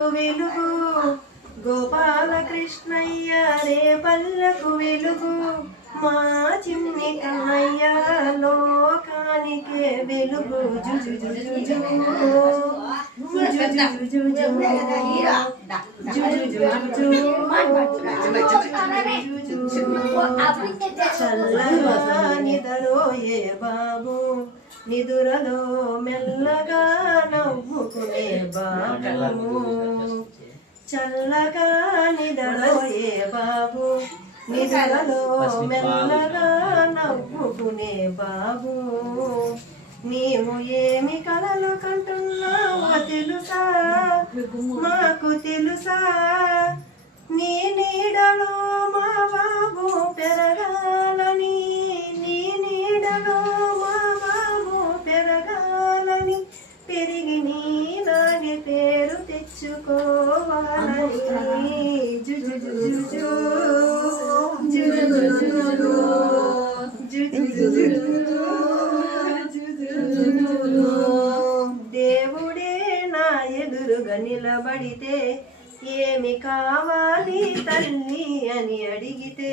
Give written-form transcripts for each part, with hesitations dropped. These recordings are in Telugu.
వెలుగు గోపాలకృష్ణయ్య రే పల్లకు వెలుగు మా చిన్ని కన్నయ్య లోకానికే వెలుగు జుజు జుజు జు చల్లగా నిదరోయే బాబు నిదురలో మెల్లగా నవ్వుకునే బాబు చల్లగా నిదరోయే బాబు నిదురలో మెల్లగా నవ్వుకునే బాబు నీవు ఏమి కలలు కంటున్నావో తెలుసా మాకు తెలుసా నీ నీడలో మా బాబు పెరగాలని నీ నీడలో మా బాబు పెరగాలని పెరిగి నీలాగే పేరు తెచ్చుకోవాలని జుజు జుజు జుజు దేవుడే నా ఎదురుగా నిలబడితే ఏమి కావాలి తల్లి అని అడిగితే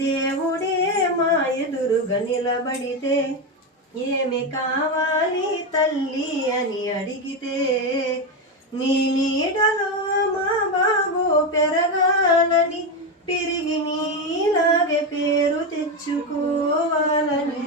దేవుడే మా ఎదురుగా నిలబడితే ఏమి కావాలి తల్లి అని అడిగితే నీ నీడలో మా బాబు పెరగాలని పెరిగి నీలాగే పేరు తెచ్చుకోవాలని